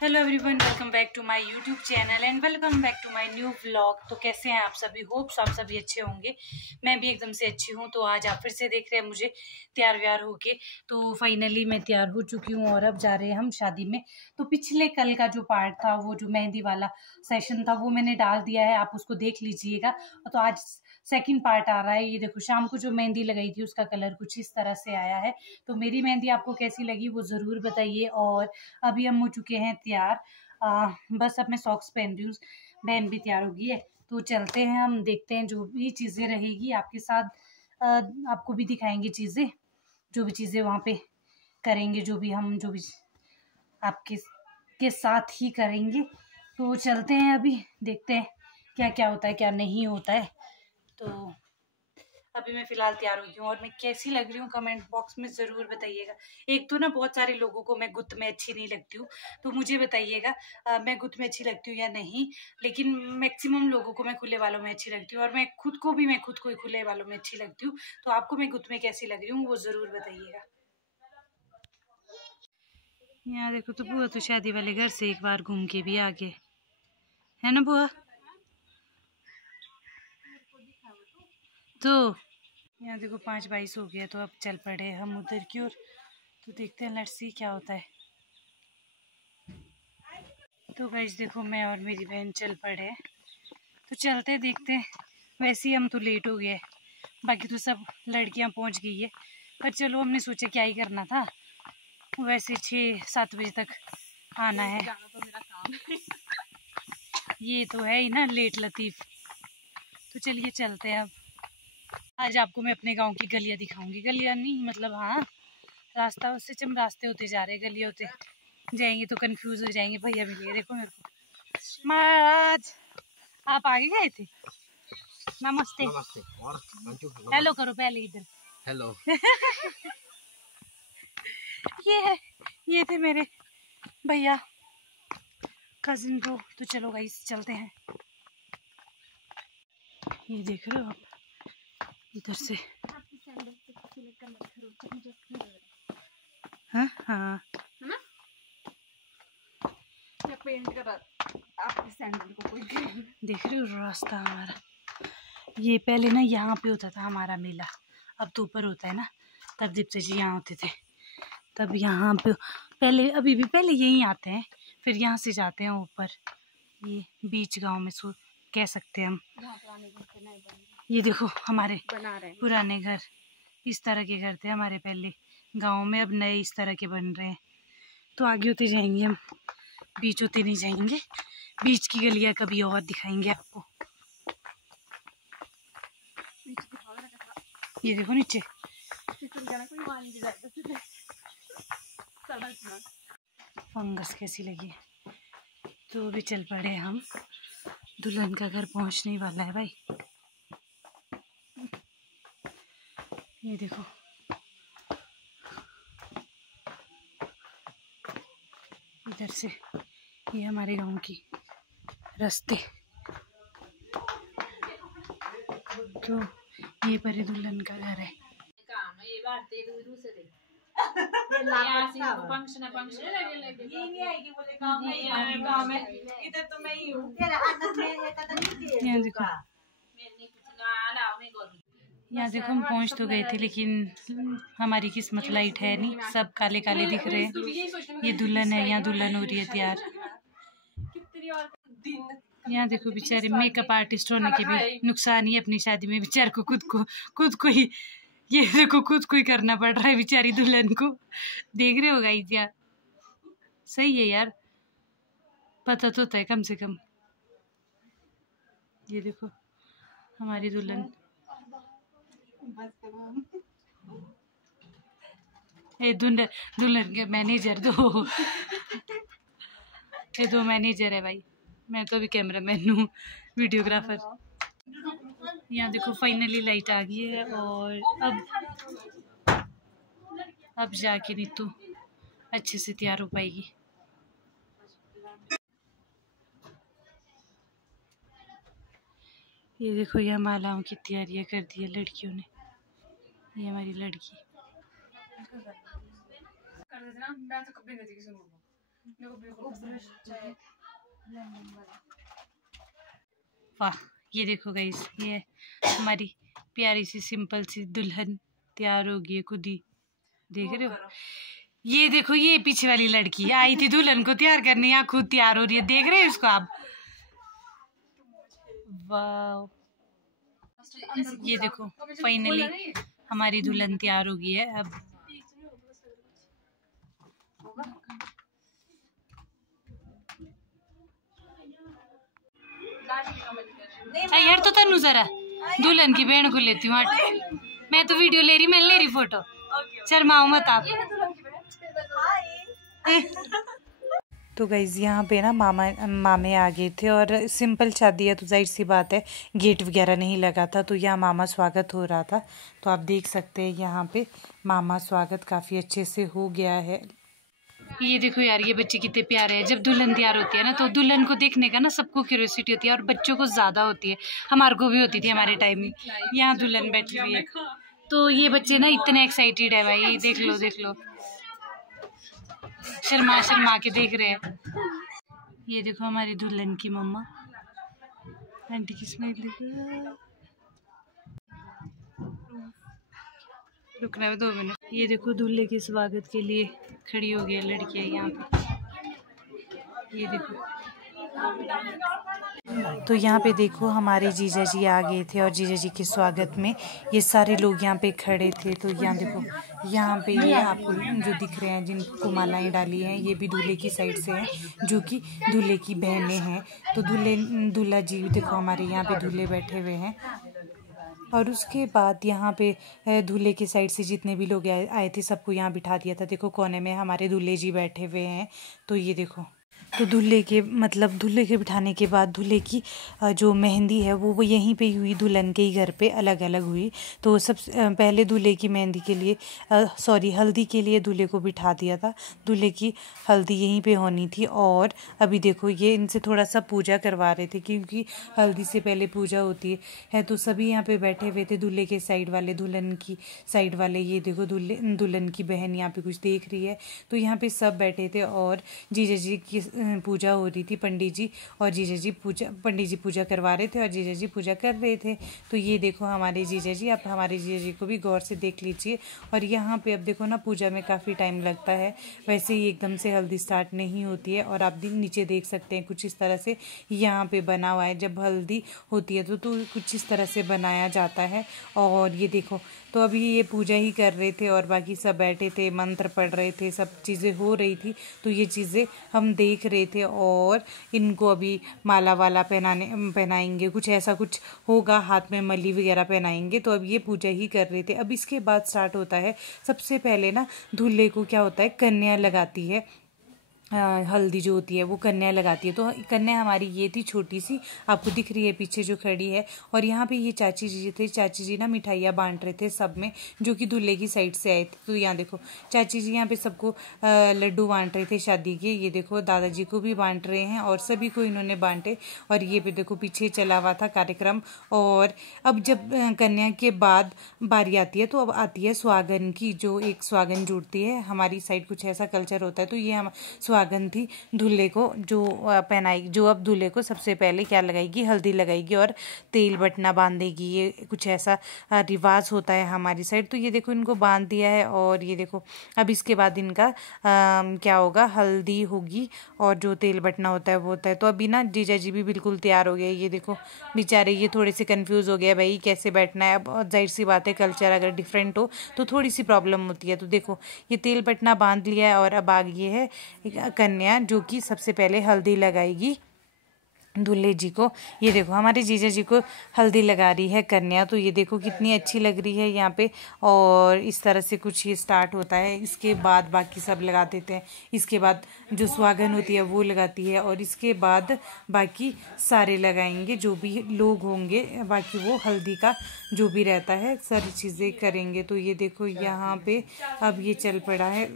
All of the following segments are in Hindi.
Hello everyone, welcome back to my YouTube channel and welcome back to my new vlog. तो कैसे हैं आप सभी? होप्स आप सभी अच्छे होंगे। मैं भी एकदम से अच्छी हूँ। तो आज आप फिर से देख रहे हैं मुझे तैयार व्यार होके। तो फाइनली मैं तैयार हो चुकी हूँ और अब जा रहे हैं हम शादी में। तो पिछले कल का जो पार्ट था, वो जो मेहंदी वाला सेशन था, वो मैंने डाल दिया है, आप उसको देख लीजिएगा। तो आज सेकंड पार्ट आ रहा है। ये देखो, शाम को जो मेहंदी लगाई थी उसका कलर कुछ इस तरह से आया है। तो मेरी मेहंदी आपको कैसी लगी वो ज़रूर बताइए। और अभी हम हो चुके हैं तैयार। बस अब मैं सॉक्स पहन रही हूँ, बहन भी तैयार होगी है। तो चलते हैं, हम देखते हैं जो भी चीज़ें रहेगी आपके साथ। आपको भी दिखाएंगे चीज़ें, जो भी चीज़ें वहाँ पे करेंगे, जो भी आपके के साथ ही करेंगे। तो चलते हैं, अभी देखते हैं क्या क्या होता है क्या नहीं होता है। तो अभी मैं फ़िलहाल तैयार हुई हूँ और मैं कैसी लग रही हूँ कमेंट बॉक्स में ज़रूर बताइएगा। एक तो ना बहुत सारे लोगों को मैं गुत्त में अच्छी नहीं लगती हूँ, तो मुझे बताइएगा मैं गुत्त में अच्छी लगती हूँ या नहीं। लेकिन मैक्सिमम लोगों को मैं खुले वालों में अच्छी लगती हूँ और मैं खुद को ही खुले वालों में अच्छी लगती हूँ। तो आपको मैं गुत्त में कैसी लग रही हूँ वो ज़रूर बताइएगा। यहाँ देखो, तो बुआ तो शादी वाले घर से एक बार घूम के भी आ गए, है ना बुआ? तो यहाँ देखो 5:22 हो गया, तो अब चल पड़े हम उधर की ओर। तो देखते हैं, लेट्स सी क्या होता है। तो गाइस देखो, मैं और मेरी बहन चल पड़े हैं। तो चलते देखते हैं। वैसे ही हम तो लेट हो गए, बाकी तो सब लड़कियां पहुंच गई है। पर चलो, हमने सोचा क्या ही करना था, वैसे 6-7 बजे तक आना है। तो मेरा काम है। ये तो है ही ना, लेट लतीफ़। तो चलिए चलते हैं अब। आज आपको मैं अपने गांव की गलियां दिखाऊंगी। गलियां नहीं मतलब, हाँ, रास्ता उससे हम रास्ते होते जा रहे हैं, गलियां होते जाएंगे तो कंफ्यूज हो जाएंगे। भैया मिलिए, देखो मेरे को। महाराज, आप आगे गए थे? नमस्ते, नमस्ते। और हेलो करो पहले इधर। हेलो। ये थे मेरे भैया, कजिन को। तो चलो गाइस चलते हैं। ये देख रहे हो आप, इधर से। हाँ हाँ, पेंट करा आपके सैंडल को कोई। देख रहे हो रास्ता हमारा? ये पहले ना यहाँ पे होता था हमारा मेला, अब तो ऊपर होता है ना। तब दीप्ता जी यहाँ होते थे, तब यहाँ पे पहले, अभी भी पहले यहीं आते हैं, फिर यहाँ से जाते हैं ऊपर। ये बीच गांव में कह सकते हैं हम। ये देखो हमारे पुराने घर, इस तरह के घर थे हमारे पहले गांव में, अब नए इस तरह के बन रहे हैं। तो आगे होते जाएंगे हम, बीच होते नहीं जाएंगे। बीच की गलियां कभी और दिखाएंगे आपको। ये देखो नीचे। फंगस कैसी लगी। तो अभी चल पड़े हम, दुल्हन का घर पहुंचने वाला है भाई। ये देखो, इधर से ये हमारे गांव की रास्ते। तो ये परी दुल्हन का घर है। यहाँ देखो, हम पहुँच तो गए थे, लेकिन हमारी किस्मत लाइट है नहीं, सब काले काले दिख रहे हैं। ये दुल्हन है, यहाँ दुल्हन हो रही है तैयार। यहाँ देखो, बेचारे मेकअप आर्टिस्ट होने के भी नुकसान ही अपनी शादी में बेचारे को खुद को ही, ये देखो, खुद को ही करना पड़ रहा है बेचारी दुल्हन को। देख रहे हो गाइस यार, सही है यार, पता तो होता है कम से कम। ये देखो हमारी दुल्हन। ये दुल्हन के मैनेजर दो। ये दो मैनेजर है भाई, मैं तो अभी कैमरामैन हूँ, वीडियोग्राफर। यहाँ देखो फाइनली लाइट आ गई है और अब जाके नीतू अच्छे से तैयार हो पाएगी। ये देखो, ये मालाओं की तैयारियां कर दी है लड़कियों ने। ये हमारी लड़की। वाह, ये देखो गाइस, ये हमारी प्यारी सी सिंपल सी दुल्हन तैयार हो गई है खुद ही, देख रहे हो। ये देखो, ये पीछे वाली लड़की आई थी दुल्हन को तैयार करने, यहाँ खुद तैयार हो रही है, देख रहे हैं इसको आप। वाह, ये देखो फाइनली हमारी दुल्हन तैयार हो गई है। अब यार तो तनु जरा दुल्हन की बहन को लेती हूँ, मैं तो वीडियो ले रही, मैं ले रही फोटो, शर्माओ मत आप। तो गाइज यहाँ पे ना मामे आ गए थे और सिंपल शादी है तो जाहिर सी बात है गेट वगैरह नहीं लगा था, तो यहाँ मामा स्वागत हो रहा था। तो आप देख सकते हैं यहाँ पे मामा स्वागत काफ़ी अच्छे से हो गया है। ये देखो यार, ये बच्चे कितने प्यारे हैं। जब दुल्हन तैयार होती है ना तो दुल्हन को देखने का ना सबको क्यूरियोसिटी होती है, और बच्चों को ज़्यादा होती है, हमारे को भी होती थी हमारे टाइम में। यहाँ दुल्हन बैठी हुई है तो ये बच्चे ना इतने एक्साइटेड है भाई, देख लो देख लो, शर्मा शर्मा के देख रहे हैं। ये देखो हमारी दुल्हन की मम्मा, आंटी की स्माइल देखो, रुकना है 2 मिनट। ये देखो दूल्हे के स्वागत के लिए खड़ी हो गई लड़कियां यहाँ पे, ये देखो। तो यहाँ पे देखो हमारे जीजा जी आ गए थे और जीजा जी के स्वागत में ये सारे लोग यहाँ पे खड़े थे। तो यहाँ देखो, यहाँ पे ये आपको जो दिख रहे हैं जिनको मालाएं डाली हैं, ये भी दूल्हे की साइड से हैं, जो कि दूल्हे की बहनें हैं। तो दूल्हा जी देखो हमारे यहाँ पे दूल्हे बैठे हुए हैं। और उसके बाद यहाँ पे दूल्हे के साइड से जितने भी लोग आए थे सबको यहाँ बिठा दिया था। देखो कोने में हमारे दूल्हे जी बैठे हुए हैं। तो ये देखो, तो दूल्हे के बिठाने के बाद दूल्हे की जो मेहंदी है वो यहीं पे हुई, दुल्हन के ही घर पे अलग अलग हुई। तो सब पहले दूल्हे की मेहंदी के लिए हल्दी के लिए दूल्हे को बिठा दिया था। दूल्हे की हल्दी यहीं पे होनी थी। और अभी देखो ये इनसे थोड़ा सा पूजा करवा रहे थे, क्योंकि हल्दी से पहले पूजा होती है। तो सभी यहाँ पे बैठे हुए थे, दूल्हे के साइड वाले, दुल्हन की साइड वाले। ये देखो दुल्हन की बहन यहाँ पे कुछ देख रही है। तो यहाँ पे सब बैठे थे और जीजा जी की पूजा हो रही थी। पंडित जी पूजा करवा रहे थे और जीजा जी पूजा कर रहे थे। तो ये देखो हमारे जीजा जी, आप हमारे जीजा जी को भी गौर से देख लीजिए। और यहाँ पे अब देखो ना, पूजा में काफ़ी टाइम लगता है, वैसे ही एकदम से हल्दी स्टार्ट नहीं होती है। और आप नीचे देख सकते हैं कुछ इस तरह से यहाँ पे बना हुआ है। जब हल्दी होती है तो कुछ इस तरह से बनाया जाता है। और ये देखो, तो अभी ये पूजा ही कर रहे थे और बाकी सब बैठे थे, मंत्र पढ़ रहे थे, सब चीज़ें हो रही थी। तो ये चीज़ें हम देख रहे थे। और इनको अभी माला वाला पहनाएंगे, कुछ ऐसा कुछ होगा, हाथ में मली वगैरह पहनाएंगे। तो अब ये पूजा ही कर रहे थे। अब इसके बाद स्टार्ट होता है, सबसे पहले ना दूल्हे को क्या होता है, कन्या लगाती है। हल्दी जो होती है वो कन्या लगाती है। तो कन्या हमारी ये थी छोटी सी, आपको दिख रही है पीछे जो खड़ी है। और यहाँ पे ये चाची जी थे, चाची जी ना मिठाइयाँ बांट रहे थे सब में, जो कि दूल्हे की साइड से आए थे। तो यहाँ देखो चाची जी यहाँ पे सबको लड्डू बांट रहे थे शादी के। ये देखो दादाजी को भी बांट रहे हैं और सभी को इन्होंने बांटे। और ये पे देखो पीछे चला हुआ था कार्यक्रम। और अब जब कन्या के बाद बारी आती है तो अब आती है सुहागन की, जो एक सुहागन जुड़ती है। हमारी साइड कुछ ऐसा कल्चर होता है। तो ये हम सुहागन थी, दूल्हे को जो पहनाई, जो अब दूल्हे को सबसे पहले क्या लगाएगी, हल्दी लगाएगी और तेल बटना बांधेगी। ये कुछ ऐसा रिवाज होता है हमारी साइड। तो ये देखो इनको बांध दिया है। और ये देखो अब इसके बाद इनका क्या होगा, हल्दी होगी और जो तेल बटना होता है वो होता है। तो अभी ना जीजा जी भी बिल्कुल तैयार हो गए। ये देखो बेचारे ये थोड़े से कंफ्यूज हो गया, भाई कैसे बैठना है। अब जाहिर सी बात है, कल्चर अगर डिफरेंट हो तो थोड़ी सी प्रॉब्लम होती है। तो देखो ये तेल बटना बांध लिया है और अब आ गई है कन्या, जो कि सबसे पहले हल्दी लगाएगी दूल्हे जी को। ये देखो हमारे जीजा जी को हल्दी लगा रही है कन्या। तो ये देखो कितनी अच्छी लग रही है यहाँ पे। और इस तरह से कुछ ये स्टार्ट होता है। इसके बाद बाकी सब लगा देते हैं। इसके बाद जो सुहागन होती है वो लगाती है और इसके बाद बाकी सारे लगाएंगे, जो भी लोग होंगे बाकी वो हल्दी का जो भी रहता है सारी चीज़ें करेंगे। तो ये देखो यहाँ पे अब ये चल पड़ा है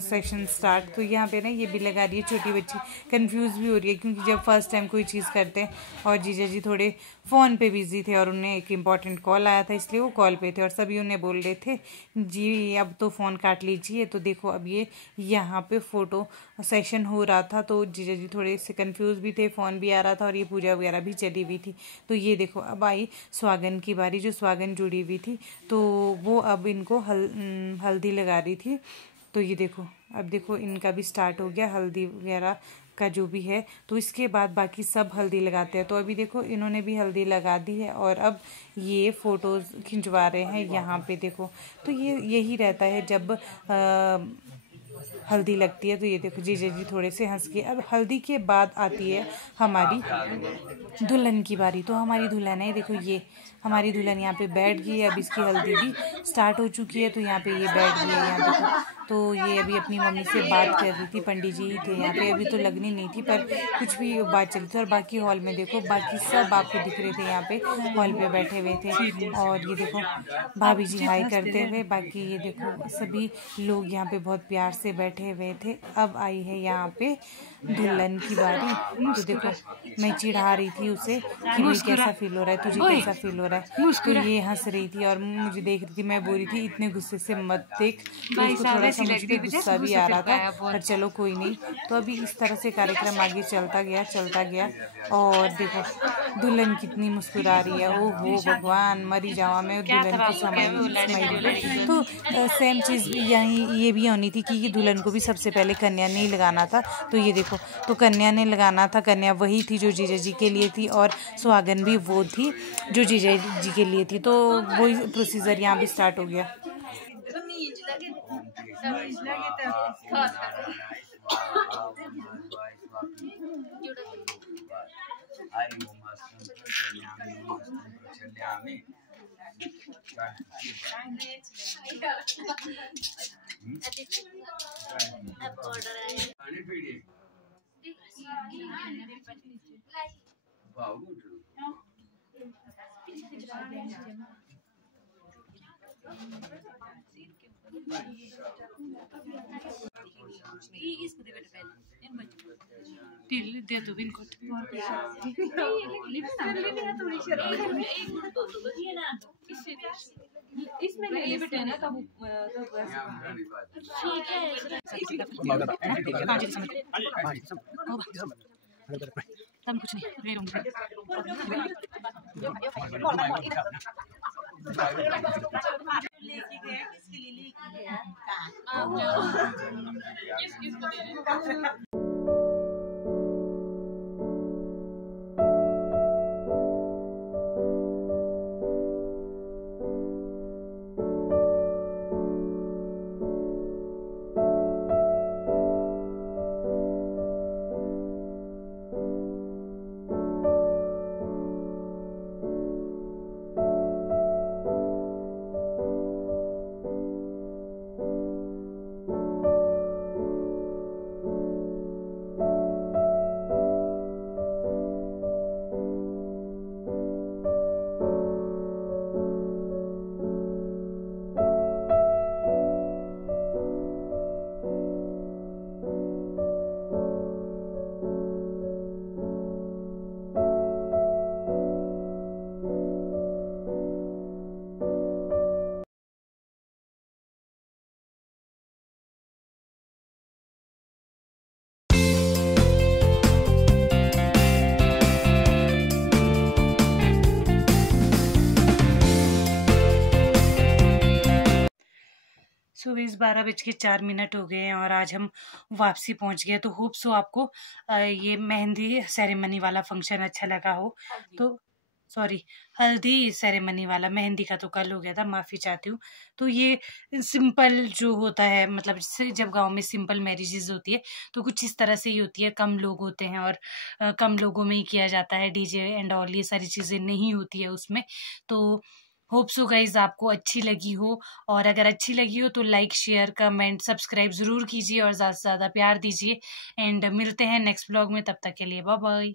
सेक्शन स्टार्ट। तो यहाँ पे ना ये भी लगा रही है छोटी बच्ची, कंफ्यूज भी हो रही है क्योंकि जब फर्स्ट टाइम कोई चीज़ चीज़ करते हैं। और जीजा जी थोड़े फ़ोन पे बिजी थे और उन्हें एक इम्पॉर्टेंट कॉल आया था, इसलिए वो कॉल पे थे और सभी उन्हें बोल रहे थे जी अब तो फ़ोन काट लीजिए। तो देखो अब ये यहाँ पे फ़ोटो सेशन हो रहा था, तो जीजा जी थोड़े से कंफ्यूज भी थे, फ़ोन भी आ रहा था और ये पूजा वगैरह भी चली हुई थी। तो ये देखो अब आई सुहागन की बारी, जो सुहागन जुड़ी हुई थी तो वो अब इनको हल्दी लगा रही थी। तो ये देखो अब देखो इनका भी स्टार्ट हो गया हल्दी वगैरह का जो भी है। तो इसके बाद बाकी सब हल्दी लगाते हैं। तो अभी देखो इन्होंने भी हल्दी लगा दी है और अब ये फ़ोटोज़ खिंचवा रहे हैं यहाँ पे देखो। तो ये यही रहता है जब हल्दी लगती है। तो ये देखो जीजा जी थोड़े से हंस के। अब हल्दी के बाद आती है हमारी दुल्हन की बारी। तो हमारी दुल्हन है देखो, ये हमारी दुल्हन यहाँ पे बैठ गई है। अब इसकी हल्दी भी स्टार्ट हो चुकी है। तो यहाँ पे ये बैठ गई है यहाँ देखो। तो ये अभी अपनी मम्मी से बात कर रही थी, पंडित जी थे यहाँ पे, अभी तो लगनी नहीं थी पर कुछ भी बात चल रही थी। और बाकी हॉल में देखो बाकी सब आपको दिख रहे थे यहाँ पे हॉल पे बैठे हुए थे। और ये देखो भाभी जी हाई करते हुए, बाकी ये देखो सभी लोग यहाँ पे बहुत प्यार से बैठे हुए थे। अब आई है यहाँ पे दुल्हन की बारी। तो देखो मैं चिढ़ा रही थी उसे कि भाई कैसा फील हो रहा है, तुझे कैसा फील हो रहा है। तो ये हंस रही थी और मुझे देख रही थी। मैं बोल रही थी इतने गुस्से से मत देख। तो उसको थोड़ा सा मुझ पे गुस्सा भी आ रहा था, पर चलो कोई नहीं। तो अभी इस तरह से कार्यक्रम आगे चलता गया। और देखो दुल्हन कितनी मुस्कुरा रही है। ओ हो भगवान मरी जावा मैं दुल्हन की स्माइल। तो सेम चीज़ ये भी होनी थी कि दुल्हन को भी सबसे पहले कन्या नहीं लगाना था। तो ये देखो तो कन्या ने लगाना था। कन्या वही थी जो जीजा जी के लिए थी और सुहागन भी वो थी जो जीजा जी के लिए थी। तो वही प्रोसीजर यहाँ भी स्टार्ट हो गया। दे दो इनको। इसमें ले ले बेटा ना तब तब कुछ नहीं लेके गया किसके लिए लेके गया सुबह 12:04 हो गए हैं और आज हम वापसी पहुंच गए। तो होप सो आपको ये मेहंदी सेरेमनी वाला फंक्शन अच्छा लगा हो। तो सॉरी हल्दी सेरेमनी वाला, मेहंदी का तो कल हो गया था, माफ़ी चाहती हूँ। तो ये सिंपल जो होता है, मतलब जब गांव में सिंपल मैरिजेज होती है तो कुछ इस तरह से ही होती है। कम लोग होते हैं और कम लोगों में ही किया जाता है। डीजे एंड ऑल ये सारी चीज़ें नहीं होती है उसमें। तो होप सो गाइज आपको अच्छी लगी हो, और अगर अच्छी लगी हो तो लाइक शेयर कमेंट सब्सक्राइब ज़रूर कीजिए और ज़्यादा से ज़्यादा प्यार दीजिए। एंड मिलते हैं नेक्स्ट ब्लॉग में, तब तक के लिए बाय बाय।